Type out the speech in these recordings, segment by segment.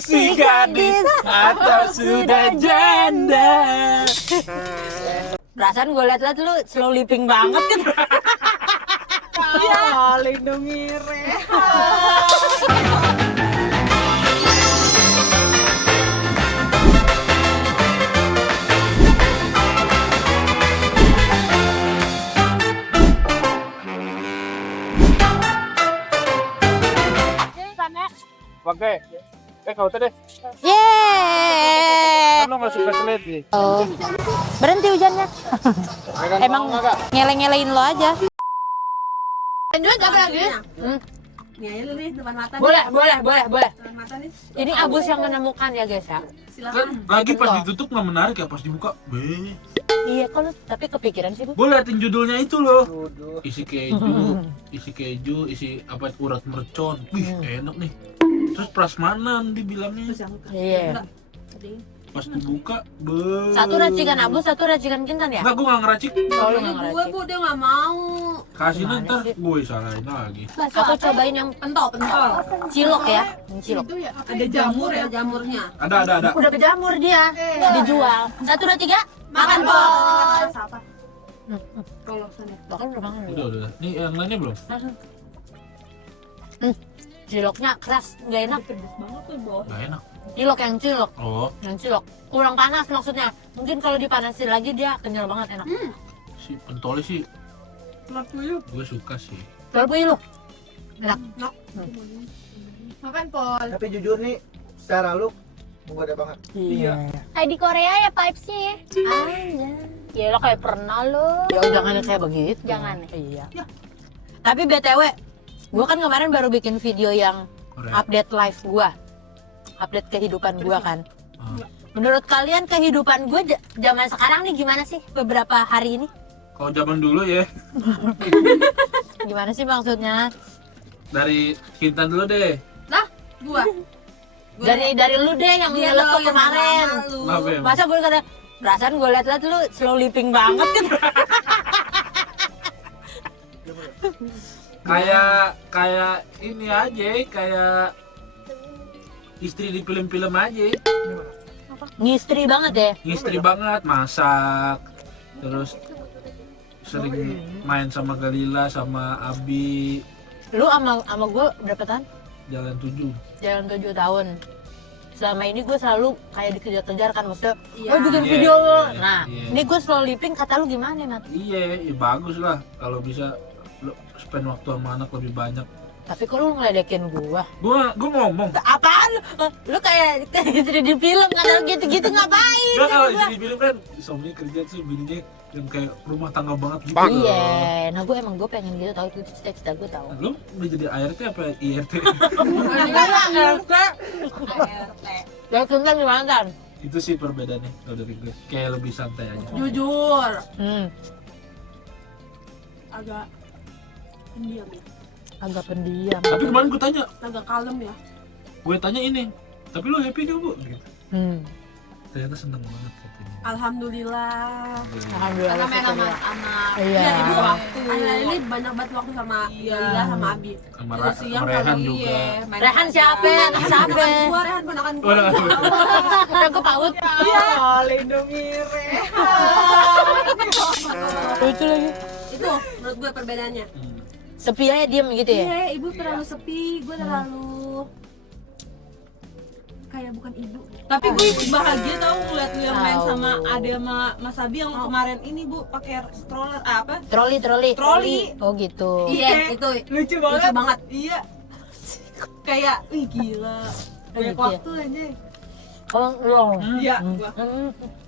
masih gadis atau sudah janda? Perasaan gue liat-liat lu slow living banget kan. Lindungi Rehan. Pakai. Kau deh. Yeay. Kan lo nggak suka seledi. Oh. Berhenti hujannya. Emang ngele-ngelein lo aja. Lanjut apa lagi? Nih aja lu nih depan mata. Boleh. Depan mata nih. Ini Abus yang menemukan ya guys ya. Silakan. Lagi pas ditutup nggak menarik ya, pas dibuka. Iya kalau tapi kepikiran sih Bu. Gue liatin judulnya itu loh. Isi keju, isi apa urat mercon. Wih, enak nih. Terus prasmanan dibilangnya. Iya. Pas dibuka, Satu racikan Abus, satu racikan Kintan ya? Enggak, gue nggak ngeracik. Oh, lu nggak Gue ngeracik. Bu dia nggak mau. Kasih Gimana ntar sih? gue salahin lagi. Aku cobain yang Pentol. cilok ya. Yang cilok. Ada jamur ya jamurnya. Ada. Udah berjamur dia. Dijual. 1, 2, 3. Makan pol. Apa? Kalau sana. Bahkan udah makan. Udah. Nih yang lainnya belum? Ciloknya keras, nggak enak. Pedes banget tuh bawah. Nggak enak. Cilok yang cilok. Oh, Yang cilok. Kurang panas maksudnya. Mungkin kalau dipanasin lagi dia kenyal banget enak. si pentolnya sih Telur puyuh. gue suka sih. Telur puyuh lu. Enak. Makan pol. Tapi jujur nih, secara look menggoda banget. Iya. Kayak di Korea ya vibes-nya ya. Aja. Ya lo kayak pernah lo. Ya jangan kayak begitu. Jangan. Iya. Tapi BTW, gua kan kemarin baru bikin video yang Korea. update live gua. Update kehidupan gua kan. Ah. Menurut kalian kehidupan gua zaman sekarang nih gimana sih beberapa hari ini? Kalau zaman dulu ya, Gimana sih maksudnya? dari Kintan dulu deh. Nah, gua. Dari lu deh yang Dia nyeletuk dong yang kemarin. sama lu. Kenapa ya? Masa gue kata perasaan gue liat-liat lu slow living banget kan? Kayak ini aja, kayak istri di film-film aja. Ngistri banget ya. Istri banget, masak, terus sering main sama Galila, sama Abi, Lu sama gue berapa tahun? jalan 7. Jalan 7 tahun. Selama ini gue selalu kayak dikejar-kejar kan, maksudnya Iya. bikin Iya, video lo. iya, Nah, iya. ini gue slow living, kata lu gimana Nat? Iya, ya bagus lah kalau bisa lu spend waktu sama anak lebih banyak. Tapi kok lu ngeledekin gue? Gua ngomong. Apaan? Lu kayak istri di film, kata lu gitu-gitu ngapain? Enggak, kalau istri di film kan suaminya kerja sih, bininya yang kayak rumah tangga banget gitu. Iya, nah gue pengen gitu tau, itu cita-cita gue tau. Lu udah jadi ART apa IRT? RT. Dari Kintan gimana Tan? Itu sih perbedaannya kalau dari gue. Kayak lebih santai aja. Jujur. Hmm, Agak pendiam ya. agak pendiam. Tapi kemarin gue tanya, Agak kalem ya. gue tanya ini, tapi lu happy gak bu? Gitu. Hmm. Ternyata seneng banget katanya. Alhamdulillah. Alhamdulillah. Karena main sama Iya. Iya, ibu waktu. Ini banyak banget waktu sama Galila sama Abi. Sama Terus siang Rehan kalau juga. iya, main Rehan siapa? Anak siapa? Ponakan gua, Rehan ponakan gua. Udah. Aku paut. Iya. Lindungi Rehan. Lucu lagi. Itu menurut gue perbedaannya. Sepi aja diem gitu ya? Iya, ibu terlalu sepi, gue terlalu kayak bukan ibu. Tapi gue ikut bahagia tau ngeliat lu yang main Tahu. sama Ade sama Mas Abi yang kemarin ini bu pakai stroller apa? Troli. Oh gitu. Iya, itu Lucu lucu banget. Iya. Kayak wih gila. Banyak gitu ya? waktu aja. Oh, lo. Iya. Gua.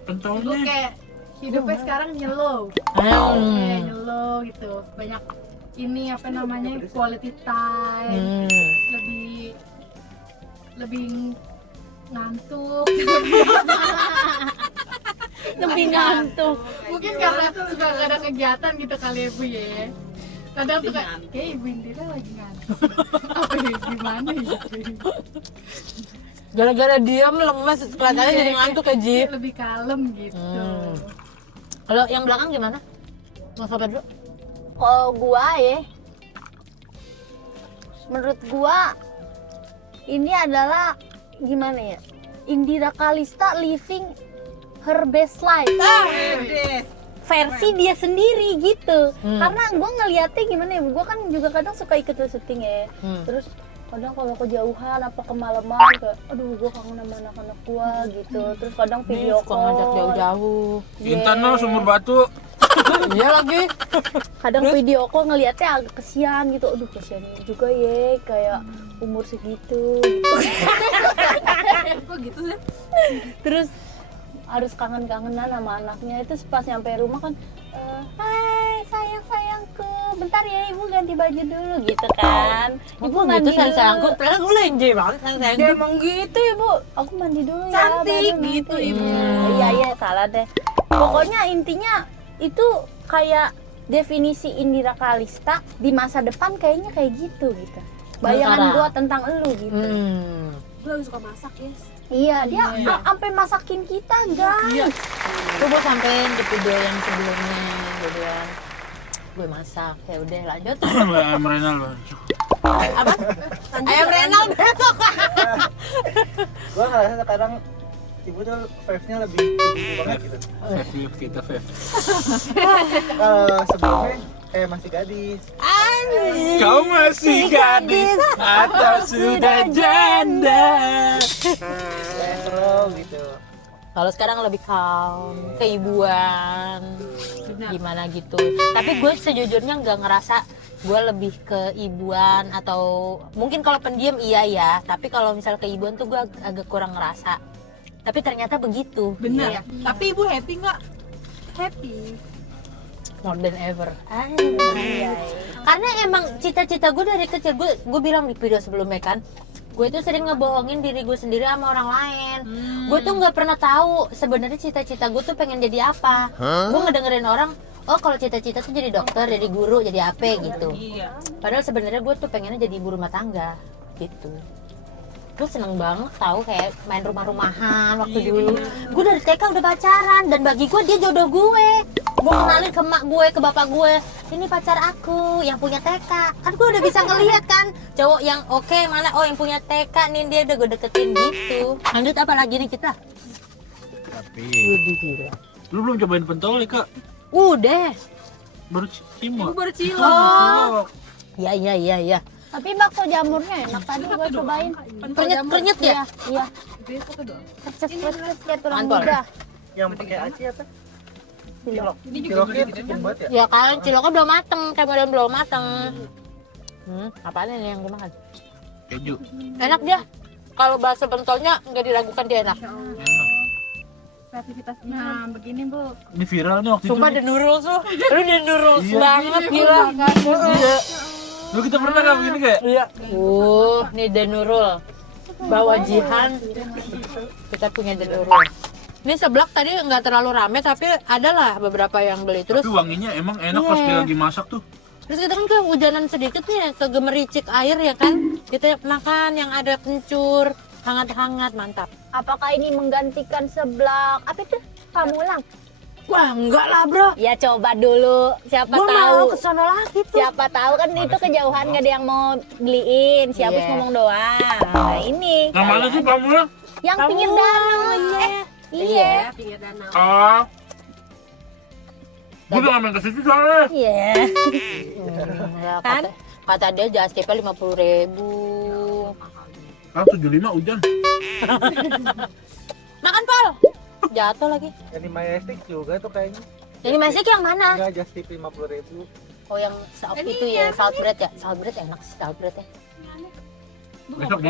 Pentolnya. Kayak hidupnya sekarang nyelow. Hmm. Kayak nyelow gitu. Banyak ini apa namanya quality time. Lebih ngantuk. Lebih ngantuk. Mungkin karena suka gak ada kegiatan gitu kali ya Bu ya. Kadang tuh kayak Ibu Indira lagi ngantuk. Apa ya gimana ya? Gara-gara diam lemes, kelihatannya jadi ngantuk ya Ji. Kayak lebih kalem gitu. Kalau yang belakang gimana? Mas Pedro? Kalau gua ya, menurut gua ini adalah gimana ya? Indira Kalista living her best life. Versi dia sendiri gitu. Karena gue ngeliatnya gimana ya, gue kan juga kadang suka ikut syuting ya. Terus kadang kalau kejauhan apa kemalaman kayak aduh gue kangen sama anak-anak gue gitu. Terus kadang video Suka ngajak call. jauh-jauh. Intan no sumur batu. Iya lagi. Kadang video call ngeliatnya agak kesian gitu. Aduh kesian juga ya kayak umur segitu gitu. Kok gitu sih? Terus harus kangen-kangenan sama anaknya. Itu pas nyampe rumah kan hai sayangku bentar ya ibu ganti baju dulu gitu kan. Ibu mandi Itu sayang-sayangku, dulu. padahal gue lenje banget sayang-sayangku. Ya emang gitu ibu, aku mandi dulu ya Cantik baru gitu, nanti. Ibu. Iya salah deh. Pokoknya intinya itu kayak definisi Indira Kalista di masa depan kayaknya kayak gitu. Bayangan Sementara. gua tentang elu gitu. Gue lagi suka masak, guys. Iya, dia sampai masakin kita, guys. Gue mau sampein ke video yang sebelumnya, videoan gue masak. Ya udah lanjut. Ayam Renal loh. Apa? Ayam Renal besok. Gua ngerasa sekarang ibu tuh vibe-nya lebih tinggi banget gitu. Vape kita vape. Kalau sebelumnya kayak masih gadis. Kau masih gadis atau sudah janda? Retro gitu. Kalau sekarang lebih calm, keibuan, gimana gitu. Tapi gue sejujurnya nggak ngerasa gue lebih keibuan atau mungkin kalau pendiam iya ya. Tapi kalau misal keibuan tuh gue agak kurang ngerasa. Tapi ternyata begitu. Bener. Tapi ibu happy nggak? Happy. More than ever. Karena emang cita-cita gue dari kecil, gue bilang di video sebelumnya kan, gue tuh sering ngebohongin diri gue sendiri sama orang lain. Gue tuh nggak pernah tahu sebenarnya cita-cita gue tuh pengen jadi apa. Gue ngedengerin orang, oh kalau cita-cita tuh jadi dokter, jadi guru, jadi apa gitu. Iya. Padahal sebenarnya gue tuh pengennya jadi ibu rumah tangga gitu. Gue seneng banget tahu kayak main rumah-rumahan waktu dulu. Gue dari TK udah pacaran dan bagi gue dia jodoh gue. Gue kenalin ke mak gue, ke bapak gue, ini pacar aku yang punya TK. Kan gue udah bisa ngeliat kan cowok yang oke mana, oh yang punya TK nih dia udah gue deketin gitu. Lanjut apa lagi nih kita? Tapi Widih gila. lu belum cobain pentol ya kak? Udah. Baru Ibu cimol. baru cilok. Oh. Iya. Tapi bakso jamurnya enak tadi gue cobain. Krenyet ya? Iya. Perces kayak tulang Mantap. muda. Yang pakai aci apa? Cilok. Ciloknya tepung banget ya? Ya kan ciloknya belum mateng, kayak model belum mateng. Apaan ini yang gue makan? Keju. Enak dia. Kalau bahasa pentolnya nggak diragukan dia enak. Enak. Kreativitasnya begini bu. Ini viral nih waktu Sumpah itu. The Noodles tuh, lu The Noodles Iya. banget gila. Iya. Lu kita pernah nggak begini kayak? Iya. Nih The Nurul. Bawa Jihan. Kita punya The Nurul. Ini seblak tadi nggak terlalu rame tapi adalah beberapa yang beli terus. Tapi wanginya emang enak pas Iya. dia lagi masak tuh. Terus kita kan kehujanan sedikit nih, kegemericik air ya kan. Kita makan yang ada kencur, hangat-hangat, mantap. Apakah ini menggantikan seblak? Apa itu? Pamulang. Wah enggak lah bro. Ya coba dulu. Siapa Gue tahu. mau kesana lagi tuh. Siapa tahu kan itu kejauhan nggak ada yang mau beliin. Si Abus Iya. ngomong doang. Nah ini. Yang mana sih Pamulang? Yang pinggir danau. Iya. Pinggir danau. Ah. Gue udah main ke situ soalnya. Iya. Ya, Kan? kata dia just tip 50.000. Ah 75 hujan. Makan Pal. Jatuh lagi. Yang di Majestic juga tuh kayaknya. Jadi masih yang mana? Enggak, just tip 50.000. Oh yang salt itu ya, salt bread ya. Salt bread enak sih salt bread ya.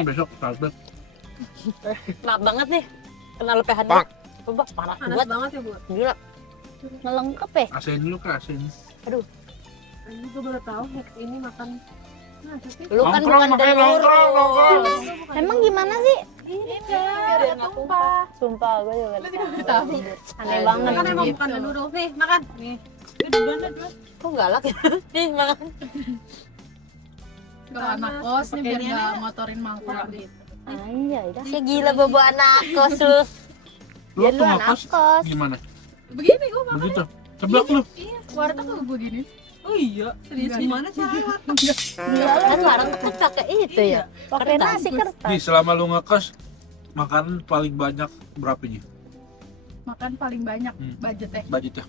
Besok salted. Maaf banget nih. Kena lepehan banget. Coba parah Panas buat. banget ya bu. Gila. Melengkap ya? Asin dulu kak asin. Ini gue baru tahu hack ini makan. Nah, tapi Lu kan Nongkrong, bukan makanya The nongkrong. Nurul. Emang gimana sih? ini Biar nggak tumpah. Sumpah gue juga nggak tahu. Aneh Aduh. banget. kan emang bukan dulu nih makan. Nih. Kok galak ya? Nih makan. Kalau anak kos nih biar nggak motorin mangkok gitu. Anjay dah. Ya gila bobo anak kos lu. Lu Ya, tuh lu anak ngekos kos. gimana? Begini gue makan. Begitu. Ceblak lu. Iya, warteg tuh begini. Oh iya. Serius gimana caranya? Kan warung kan pakai itu ya. Pakai Kertas. nasi kertas. Di selama lu ngekos Makanan paling banyak berapa Ji? Makan paling banyak budgetnya. Budgetnya?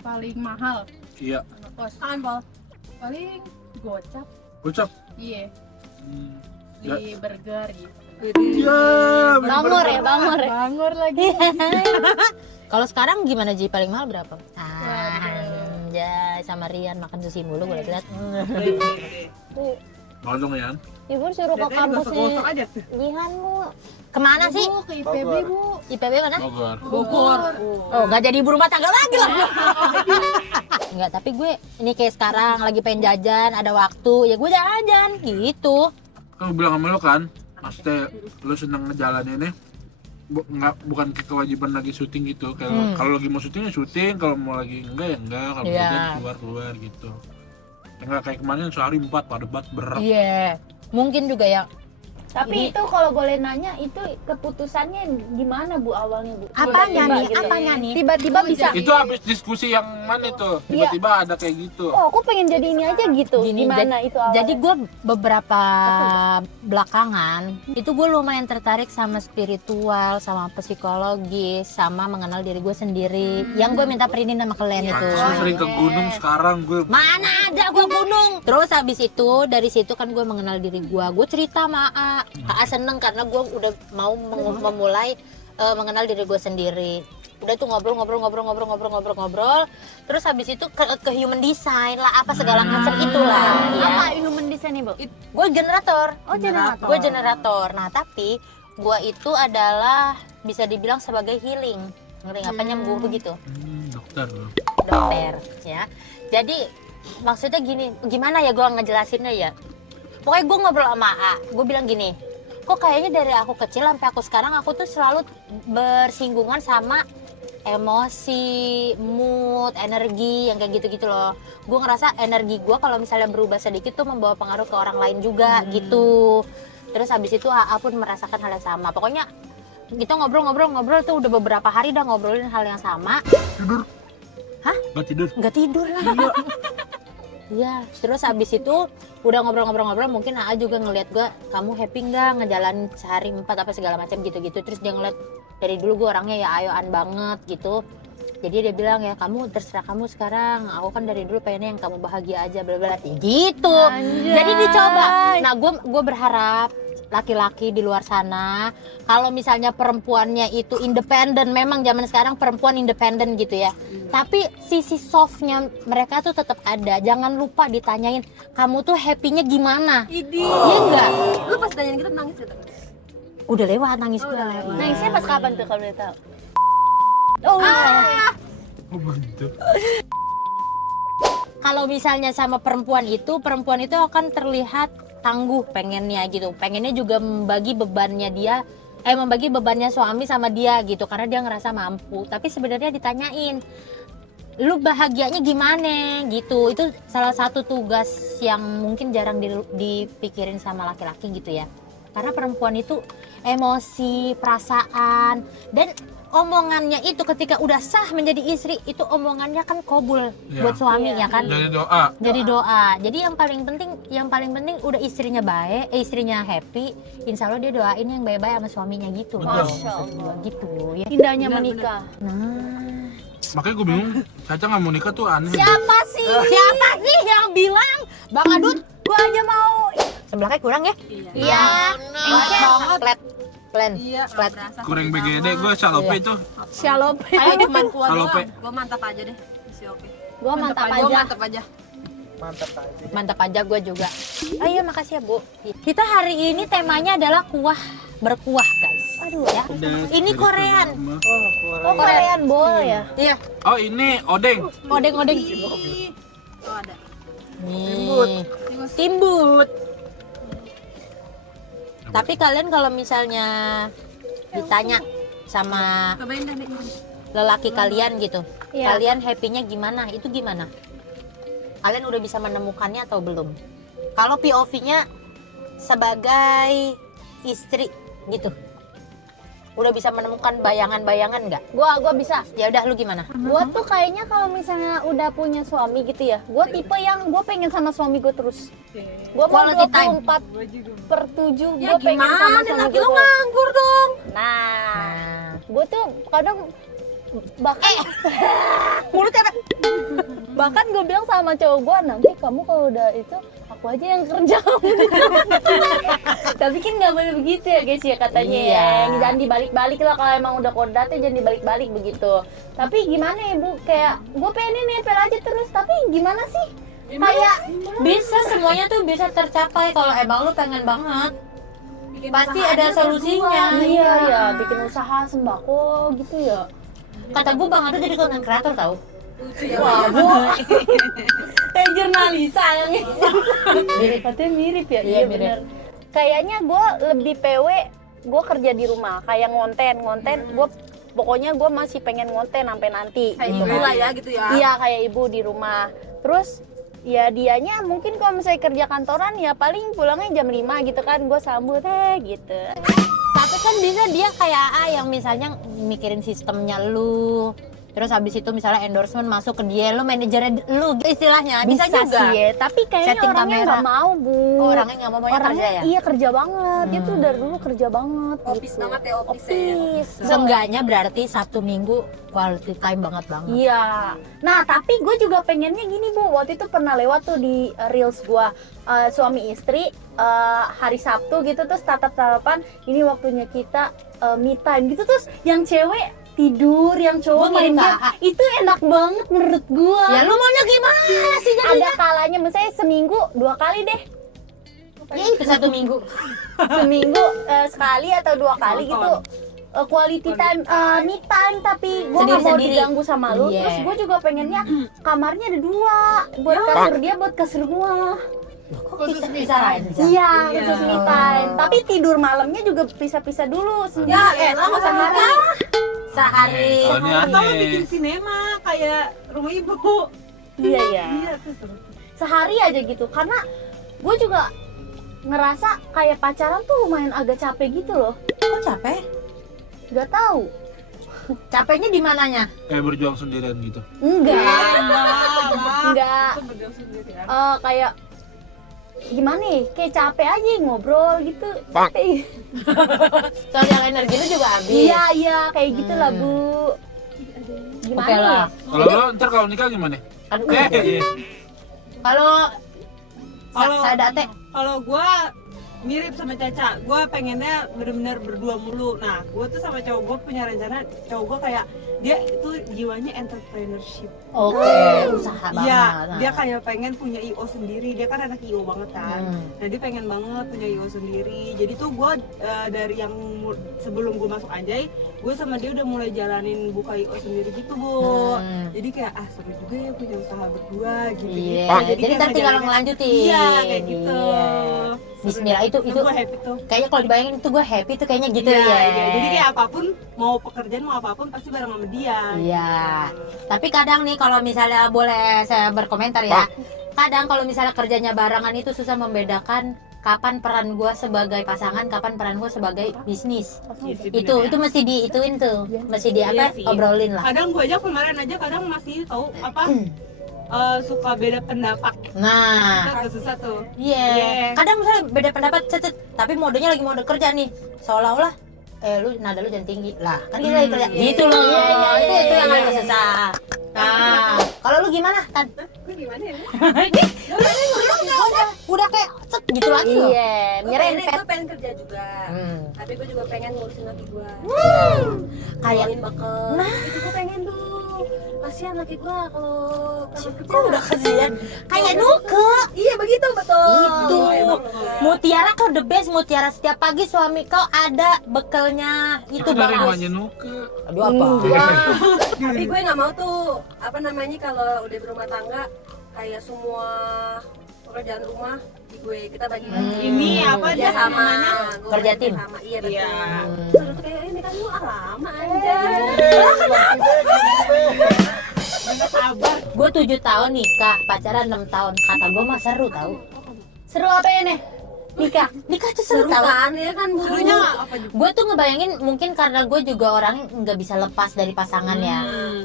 Paling mahal. Iya. Kos. Tangan Pol. Paling gocap. Ucap. Iya. Ya. Di burger gitu. Iya. Bangor ya, bangor ya. Bangor lagi. Kalau sekarang gimana Ji? Paling mahal berapa? Waduh. Ya sama Rian makan sushi mulu gue lihat. Mau dong ya? Ibu suruh ke kampusnya aja tuh. Jihan Bu. Kemana sih? Bu, ke IPB Bogor. Bu. IPB mana? Bogor. Bogor. Oh, gak jadi ibu rumah tangga lagi lah. Enggak, tapi gue ini kayak sekarang lagi pengen jajan, ada waktu, ya gue jajan gitu. Kan gue bilang sama lo kan, maksudnya lo seneng ngejalaninnya bukan kayak kewajiban lagi syuting gitu. Kayak kalau lagi mau syuting ya syuting, kalau mau lagi enggak ya enggak, kalau Iya. jajan keluar gitu. Enggak kayak kemarin sehari 4 padat berat. Iya. Mungkin juga ya. Tapi itu kalau boleh nanya, itu keputusannya gimana Bu awalnya Bu? Apanya Tiba-tiba nih? gitu. Apanya nih? Tiba-tiba bisa. Itu habis diskusi yang mana tuh? Tiba-tiba ada kayak gitu. Oh, aku pengen jadi ini aja gitu. Gini, Gimana itu awalnya? Jadi gue beberapa belakangan itu gue lumayan tertarik sama spiritual, sama psikologis, sama mengenal diri gue sendiri. Yang gue minta perinin sama kalian itu. Gue sering ke gunung sekarang gue. Mana ada gue gunung. Terus habis itu dari situ kan gue mengenal diri gue. Gue cerita sama A seneng karena gue udah mau memulai mengenal diri gue sendiri. Udah tuh ngobrol. Terus habis itu ke human design lah, apa segala macam itulah. apa human design Ibu? Gue generator. Oh, generator. Gue generator. Nah tapi gue itu adalah bisa dibilang sebagai healing. Ngerti nggak? Penyembuh begitu. Dokter. Dokter ya. Jadi maksudnya gini, gimana ya gue ngejelasinnya ya? Pokoknya gue ngobrol sama A, gue bilang gini, kok kayaknya dari aku kecil sampai aku sekarang aku tuh selalu bersinggungan sama emosi, mood, energi yang kayak gitu-gitu loh. Gue ngerasa energi gue kalau misalnya berubah sedikit tuh membawa pengaruh ke orang lain juga gitu. Terus habis itu AA pun merasakan hal yang sama. Pokoknya kita ngobrol tuh udah beberapa hari dah ngobrolin hal yang sama. Tidur. Hah? Gak tidur. Nggak tidur lah. Iya, terus habis itu udah ngobrol-ngobrol mungkin AA juga ngeliat gue, kamu happy nggak ngejalanin sehari 4 apa segala macam gitu-gitu. Terus dia ngeliat dari dulu gue orangnya ya ayoan banget gitu. Jadi dia bilang ya kamu terserah kamu sekarang, aku kan dari dulu pengennya yang kamu bahagia aja bla bla gitu. Jadi dicoba. Nah gue berharap laki-laki di luar sana kalau misalnya perempuannya itu independen, memang zaman sekarang perempuan independen gitu ya, tapi sisi softnya mereka tuh tetap ada. Jangan lupa ditanyain kamu tuh happynya gimana. Iya enggak? Lu pas tanyain kita nangis gitu. Udah lewat nangis gue. Nangisnya pas kapan tuh kalau boleh tahu? Oh, Oh begitu. Kalau misalnya sama perempuan itu akan terlihat tangguh pengennya gitu, pengennya juga membagi bebannya suami sama dia gitu karena dia ngerasa mampu. Tapi sebenarnya ditanyain lu bahagianya gimana gitu, itu salah satu tugas yang mungkin jarang dipikirin sama laki-laki gitu ya, karena perempuan itu emosi, perasaan, dan omongannya itu ketika udah sah menjadi istri itu omongannya kan kobul buat suami ya kan. Jadi doa. Jadi doa. Jadi yang paling penting udah istrinya baik, istrinya happy, insya Allah dia doain yang baik-baik sama suaminya gitu. Masya Allah. Gitu ya. Indahnya menikah. Nah, Makanya gue bingung, Caca nggak mau nikah tuh aneh. siapa sih yang bilang Bang Adut? Gua aja mau. Sebelahnya kurang ya? Iya. Plan. Iya, Flat. berasa. Kurang BGD gue salope itu. Shalom. Ayo cuman kuat Salope. doang. Gua mantap aja deh. Masih oke. Gua mantap Gua aja. mantap aja. Mantap aja. Mantap aja gue juga. Oh iya makasih ya Bu. Kita hari ini temanya adalah berkuah guys. Aduh ya. Ini Korean. Oh, Korean bowl ya? Iya. Oh ini odeng. Odeng. Oh ada. Nih. Timbut. Tapi kalian kalau misalnya ditanya sama Cobain deh nih. lelaki kalian gitu, Iya. kalian happy-nya gimana? Itu gimana? Kalian udah bisa menemukannya atau belum? Kalau POV-nya sebagai istri gitu, udah bisa menemukan bayangan-bayangan nggak? Gua bisa. Ya udah, lu gimana? Gua tuh kayaknya kalau misalnya udah punya suami gitu ya, gua tipe yang gua pengen sama suami gua terus. Gua mau Quality time. 24/7 Ya gua pengen sama gimana suami laki gua. lu nganggur kadang bahkan mulutnya bahkan gue bilang sama cowok gue, nanti kamu kalau udah itu aku aja yang kerja kamu. Tapi kan nggak boleh begitu ya guys ya katanya. Iya. Ya jangan dibalik-balik lah, kalau emang udah kodratnya jangan dibalik-balik begitu. Tapi gimana ya Bu, kayak gue pengen nempel aja terus, tapi gimana sih kayak Bisa, semuanya tuh bisa tercapai kalau emang lu pengen banget. Pasti ada solusinya. iya ya bikin usaha sembako gitu ya. Kata gue Bang Ado jadi konten kreator tau. Wah, Bu. Kayak jurnalis yang mirip, katanya mirip ya. Iya, mirip. bener. Kayaknya gue lebih PW, gue kerja di rumah, kayak ngonten, gue pokoknya gue masih pengen ngonten sampai nanti. Kayak ibu lah ya gitu ya. Iya kayak ibu di rumah. Terus ya dianya mungkin kalau misalnya kerja kantoran ya paling pulangnya jam 5 gitu kan, gue sambut gitu. Tapi kan bisa dia kayak yang misalnya mikirin sistemnya lu. Terus habis itu misalnya endorsement masuk ke dia, lu manajernya lu istilahnya. Bisa juga. sih ya, tapi kayaknya Setting orangnya kamera. nggak mau Bu. Oh, orangnya nggak mau banyak Orangnya kerja ya? iya kerja banget, dia tuh dari dulu kerja banget. Office gitu. banget ya, office ya. Office. Seenggaknya berarti Sabtu Minggu quality time banget. Iya. Nah, tapi gue juga pengennya gini Bu. Waktu itu pernah lewat tuh di reels gue, suami istri hari Sabtu gitu, terus tatap-tatapan ini waktunya kita me time gitu, terus yang cewek tidur, yang cowok Gua ngirim main game. KA. Itu enak banget menurut gue. Ya lu maunya gimana sih jadi? Ada kalanya misalnya seminggu 2 kali deh. Ya itu 1 minggu. Seminggu sekali atau 2 kali gitu. Quality time, me time, tapi gue nggak mau Sendiri-sendiri. diganggu sama lu. Iya. Terus gue juga pengennya kamarnya ada 2, buat kasur dia, buat kasur gue. Kok bisa aja? Iya, khusus me time. Tapi tidur malamnya juga pisah-pisah dulu. Ya elah nggak usah nikah. Sehari. Soalnya Atau lu aneh. bikin sinema kayak rumah ibu. Iya ya. Iya tuh seru. Sehari aja gitu, karena gue juga ngerasa kayak pacaran tuh lumayan agak capek gitu loh. Kok capek? Gak tahu. Capeknya di mananya? Kayak berjuang sendirian gitu. Enggak. Enggak. Enggak. Kayak gimana ya? Kayak capek aja ngobrol gitu. Capek. Sosial energi lu juga habis. Iya, iya, kayak gitu lah, Bu. Gimana Oke ya? lah. Kalau lo ntar kalau nikah gimana? Kan Iya. kalau Kalau- Sadate Kalau gua mirip sama Caca, gua pengennya bener-bener berdua mulu. Nah, gua tuh sama cowok gua punya rencana, cowok gua kayak dia itu jiwanya entrepreneurship. oke, usaha banget. Iya, Nah. dia kayak pengen punya IO sendiri. Dia kan anak IO banget kan. Nah, dia pengen banget punya IO sendiri. Jadi tuh gue dari yang sebelum gue masuk Anjay, gue sama dia udah mulai jalanin buka IO sendiri gitu, Bu. Jadi kayak seru juga ya punya usaha berdua gitu. Iya, jadi kayak ntar tinggal ngejalanin- ngelanjutin. Iya, kayak gitu. Iya. Bismillah, itu gue happy tuh. kayaknya kalau dibayangin itu gue happy tuh kayaknya gitu Iya, ya. iya. Jadi kayak apapun, mau pekerjaan mau apapun pasti bareng sama dia. Iya. Tapi kadang nih kalau misalnya boleh saya berkomentar ya. Kadang kalau misalnya kerjanya barengan itu susah membedakan kapan peran gue sebagai pasangan, kapan peran gue sebagai bisnis. Iya sih, Itu bener ya. mesti diituin tuh. Mesti di Iya apa? sih. Obrolin lah. Kadang gue aja kemarin aja kadang masih tahu apa suka beda pendapat. Nah, Itu agak susah tuh. iya. Iya. Kadang misalnya beda pendapat, tapi modenya lagi mode kerja nih. Seolah-olah lu nada lu jangan tinggi lah, kan kita lagi kerja gitu loh. Itu yang agak susah. Nah, kalau lu gimana kan? Gue gimana ya? Udah kayak cet gitu lagi loh. Iya, nyerahin pet. Gue pengen kerja juga. Tapi gue juga pengen ngurusin laki gue. Kayak Bawain bekal. Itu gue pengen tuh. Kasihan laki gue kalau kerja. kok udah kasihan. Kayak Nuke. Iya begitu betul. Itu. Emang. Mutiara kau the best. Mutiara setiap pagi suami kau ada bekalnya itu Itu dari bagus. emaknya Nuke. Aduh apa? Tapi gue nggak mau tuh apa namanya kalau udah berumah tangga kayak semua pekerjaan rumah di gue kita bagi-bagi. Ini apa Kerja aja sama. namanya? Gue Kerja kerja tim. sama. Iya betul. Iya. Terus tuh kayak ini kan lu lama aja. Bener sabar. Gue 7 tahun nikah, pacaran 6 tahun. Kata gue mah seru tau. Seru apa ya nih? Nikah. Nikah tuh seru Seru tau. kan ya kan. Serunya apa juga? Gue tuh ngebayangin mungkin karena gue juga orang nggak bisa lepas dari pasangan ya.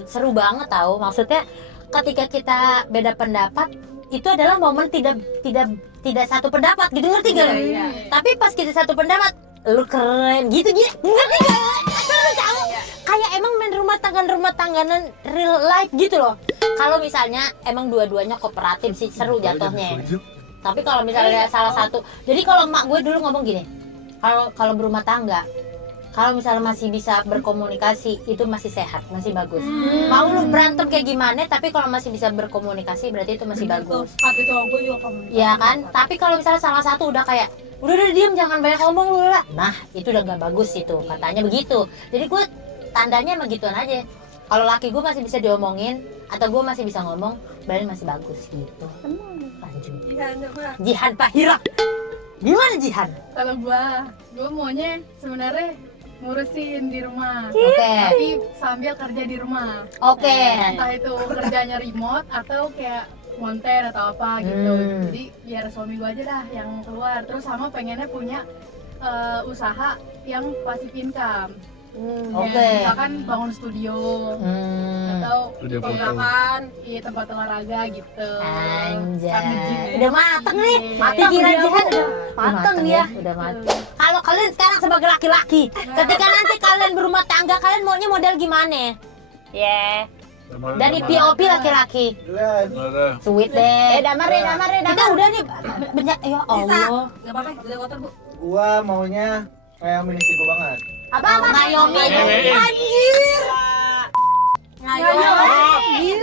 Seru banget tau. Maksudnya ketika kita beda pendapat itu adalah momen tidak satu pendapat gitu, ngerti gak? Iya. Tapi pas kita satu pendapat lu keren gitu ngerti gak? Seru tau. Kayak pasangan rumah tangganan real life gitu loh. Kalau misalnya emang dua-duanya kooperatif sih seru jatuhnya. Tapi kalau misalnya salah satu, jadi kalau emak gue dulu ngomong gini, kalau berumah tangga, kalau misalnya masih bisa berkomunikasi itu masih sehat, masih bagus. Mau lu berantem kayak gimana, tapi kalau masih bisa berkomunikasi berarti itu masih bagus. Kata cowok gue juga komunikasi. Iya kan? Tapi kalau misalnya salah satu udah kayak udah diem jangan banyak ngomong lu lah. Nah, itu udah nggak bagus itu, katanya begitu. Jadi gue tandanya emang gituan aja. Kalau laki gue masih bisa diomongin atau gue masih bisa ngomong, berarti masih bagus gitu. Lanjut. Jihan Pahira. Gimana Jihan? Kalau gua maunya sebenarnya ngurusin di rumah. Oke. Tapi sambil kerja di rumah. Oke. Entah itu kerjanya remote atau kayak monter atau apa gitu. Jadi biar suami gua aja dah yang keluar. Terus sama pengennya punya usaha yang passive income. Oke. Ya, misalkan bangun studio atau Studio foto. pengolahan, iya tempat olahraga gitu. Anjay. Udah mateng nih. Mateng Pikiran dia. Jihan udah Mateng mateng dia. Udah mateng. Kalau kalian sekarang sebagai laki-laki, ketika nanti kalian berumah tangga, kalian maunya model gimana? Ya. Dari POV laki-laki. Duluan. Sweet deh. Damar deh. Kita udah nih banyak ya Allah. Gak apa-apa, udah kotor bu. Gua maunya kayak ministri gua banget. Apa? Ngayomi. Anjir.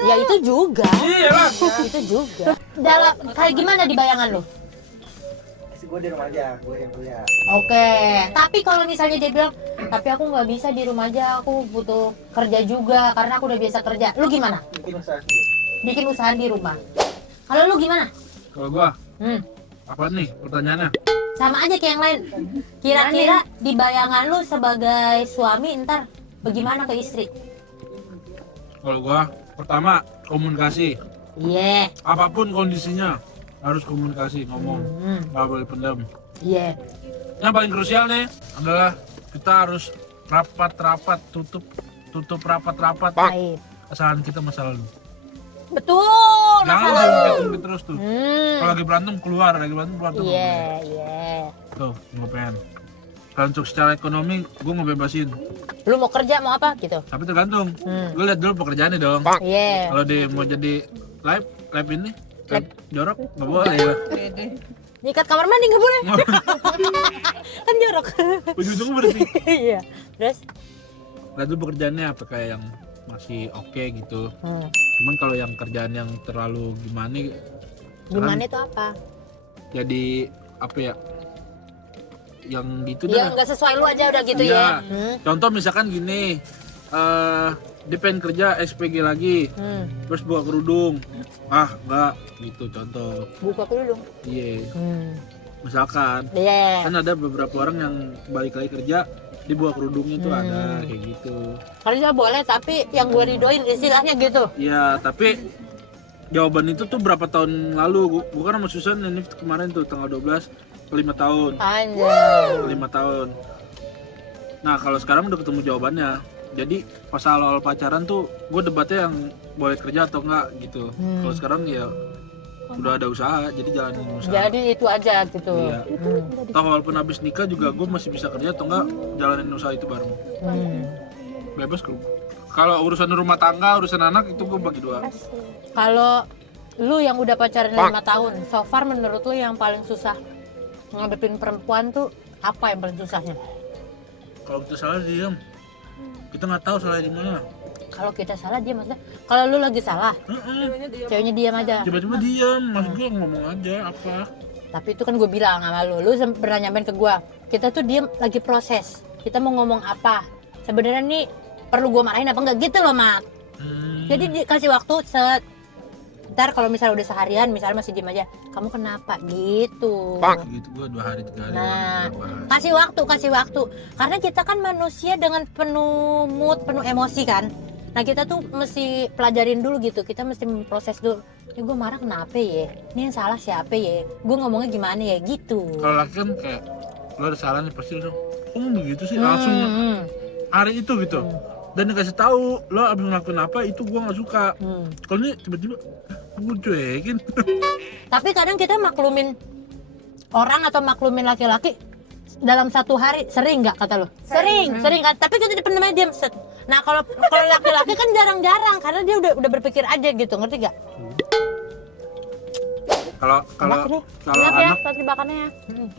Ya itu juga. Iya lah. Itu juga. Dalam kayak gimana di bayangan lu? Istri gua di rumah aja, gua yang kuliah. Oke, tapi kalau misalnya dia bilang, tapi aku nggak bisa di rumah aja, aku butuh kerja juga karena aku udah biasa kerja. Lu gimana? Bikin usaha sendiri. Bikin usaha di rumah. Kalau lu gimana? Kalau gua, Hmm, apa nih pertanyaannya? sama aja kayak yang lain. Kira-kira di bayangan lu sebagai suami ntar bagaimana ke istri? Kalau gua, pertama komunikasi. Iya, Apapun kondisinya harus komunikasi, ngomong, nggak boleh pendam. iya. Yang paling krusial nih adalah kita harus rapat-rapat, tutup rapat-rapat Baik. kesalahan kita masa lalu. Betul. Jangan Masalah lu. diungkit terus tuh. Kalau lagi berantem keluar tuh. Iya, iya. Tuh, gue pengen. Kalau untuk secara ekonomi, gue ngebebasin. Lu mau kerja mau apa gitu? Tapi tergantung. Gue lihat dulu pekerjaannya dong. Iya. Kalau dia mau jadi live ini, live jorok nggak boleh ya. Nyikat kamar mandi nggak boleh. Kan jorok. Ujung-ujungnya bersih. Iya. Terus? Lihat dulu pekerjaannya apa kayak yang masih oke gitu. Cuman kalau yang kerjaan yang terlalu Gimana itu apa? jadi apa ya? Yang gitu Ya dah. nggak sesuai lu aja udah gitu Iya. ya. Contoh misalkan gini, dia pengen kerja SPG lagi, terus buka kerudung, enggak, gitu contoh. Buka dulu. Iya, misalkan, Iya. kan ada beberapa orang yang balik lagi kerja, dia buka kerudungnya tuh ada kayak gitu. Harusnya boleh tapi yang gue ridoin istilahnya gitu. Iya, tapi jawaban itu tuh berapa tahun lalu, gua kan sama Susan ini kemarin tuh tanggal 12, 5 tahun, Anjay. 5 tahun. Nah kalau sekarang udah ketemu jawabannya. Jadi pas awal pacaran tuh gue debatnya yang boleh kerja atau enggak gitu. Kalau sekarang ya udah ada usaha, jadi jalanin usaha. Jadi itu aja gitu. Iya. Toh walaupun habis nikah juga gue masih bisa kerja atau enggak jalanin usaha itu bareng. Bebas kok. Kalau urusan rumah tangga, urusan anak itu gue bagi dua. Kalau lu yang udah pacaran 5 tahun, so far menurut lu yang paling susah ngadepin perempuan tuh apa yang paling susahnya? Kalau kita salah diam, kita nggak tahu salah di mana. Kalau kita salah dia maksudnya, kalau lu lagi salah, ceweknya diam aja. Tiba-tiba diam, maksud gue ngomong aja apa. Tapi itu kan gue bilang sama lu pernah nyampein ke gue, kita tuh diem lagi proses, kita mau ngomong apa, sebenarnya nih perlu gue marahin apa enggak gitu loh Mak. Jadi dikasih waktu ntar kalau misalnya udah seharian, misalnya masih diem aja, kamu kenapa gitu. Gitu gue 2 hari 3 hari. Nah, baru kasih waktu, karena kita kan manusia dengan penuh mood, penuh emosi kan. Nah kita tuh mesti pelajarin dulu gitu, kita mesti memproses dulu. Ini gue marah kenapa ya? Ini yang salah siapa ya? Gue ngomongnya gimana ya gitu. Kalau laki kan kayak lo ada salah nih pasti lo, kok begitu sih langsung hari itu gitu. Dan dikasih tahu lo abis ngelakuin apa itu gue nggak suka. Kalau ini tiba-tiba gue cuekin. Tapi kadang kita maklumin orang atau maklumin laki-laki, dalam satu hari sering nggak kata lo? Sering kan. Tapi kita dipendam aja diam set. Nah kalau laki-laki kan jarang-jarang karena dia udah berpikir aja gitu, ngerti gak? Kalau Enak ya, anak tadi makannya ya.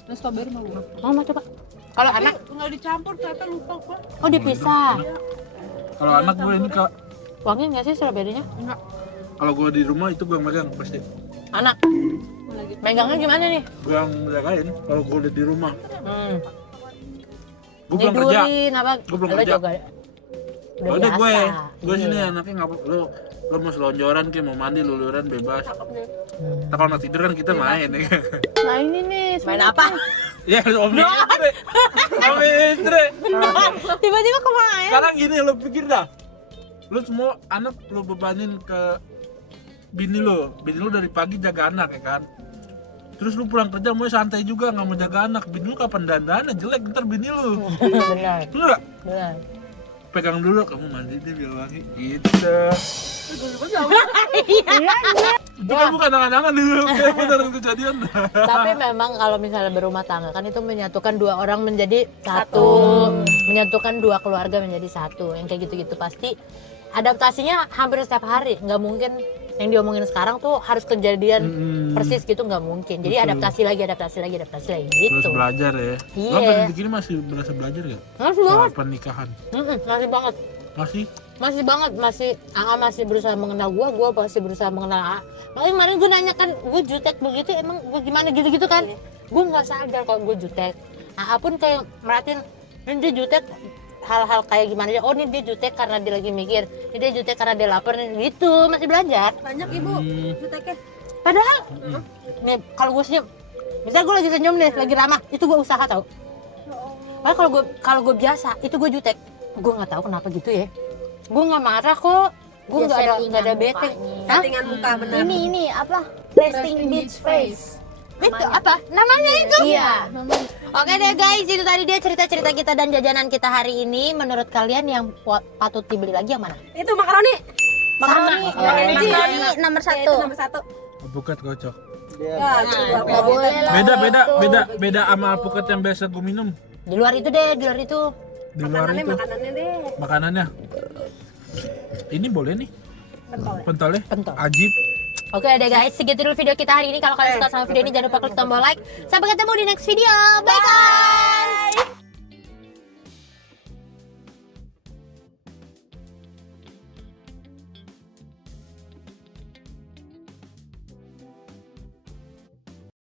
Terus strawberry mau. Mau coba. Kalau anak, Nggak dicampur ternyata lupa gua. oh dipisah. kalau anak gue ini Wangi nggak sih strawberry-nya? kalau gue di rumah itu gue yang megang pasti. Anak. Megangnya gimana nih? Gue yang jagain kalau gue udah di rumah. Gue pulang kerja. Tidurin apa? Gua belum Lo kerja. juga udah Udah biasa. gue Iya. sini anaknya nggak lo mau selonjoran kayak mau mandi luluran bebas. Nah, kalau mau tidur kan kita main ya. Nah ini nih. Main apa? Ya om istri. Om istri. Tiba-tiba kemana? Sekarang gini lo pikir dah. Lo semua anak lo bebanin ke bini lo dari pagi jaga anak ya kan. Terus lu pulang kerja mau santai juga nggak mau jaga anak. Bini lu kapan dandannya jelek ntar bini lu. Benar. Enggak? Benar. Pegang dulu kamu mandi deh biar wangi gitu. Itu kan bukan angan-angan dulu, kayak beneran kejadian. Tapi memang kalau misalnya berumah tangga kan itu menyatukan dua orang menjadi satu, menyatukan dua keluarga menjadi satu. Yang kayak gitu-gitu pasti adaptasinya hampir setiap hari. Nggak mungkin yang diomongin sekarang tuh harus kejadian persis gitu, nggak mungkin. Jadi Betul. adaptasi lagi gitu. Terus belajar ya. Iya. Lo sampai detik ini masih berasa belajar gak? Masih Soal banget. pernikahan. Masih banget. Masih? Banget, AA masih berusaha mengenal gua masih berusaha mengenal AA. Makanya kemarin gue nanya kan, gue jutek begitu, emang gue gimana gitu-gitu kan. Gue nggak sadar kalau gue jutek. AA pun kayak merhatiin, ini dia jutek hal-hal kayak gimana dia. Oh ini dia jutek karena dia lagi mikir, ini dia jutek karena dia lapar gitu, masih belajar. Banyak ibu juteknya. Padahal, nih kalau gue senyum, misalnya gue lagi senyum nih, lagi ramah, itu gue usaha tau. Padahal kalau gue biasa, itu gue jutek. Gue nggak tahu kenapa gitu ya. Gue nggak marah kok, gue nggak ada bete. Hah? Settingan muka bener. Ini apa? Resting beach face. Itu apa? Namanya itu? Iya. Oke deh guys, itu tadi dia cerita-cerita kita dan jajanan kita hari ini. Menurut kalian yang patut dibeli lagi yang mana? Itu makaroni. Makaroni nomor Ya, itu 1. nomor 1. Alpukat kocok. Ya, itu dua Nggak boleh lah. Beda sama alpukat yang biasa gue minum. Di luar itu deh, di luar itu. Di luar itu Makanannya deh. makanannya. Ini boleh nih. Pentolnya. Pentol. Ajib. Oke deh guys, segitu dulu video kita hari ini. Kalau kalian suka sama video ini jangan lupa klik tombol like. Sampai ketemu di next video. Bye guys.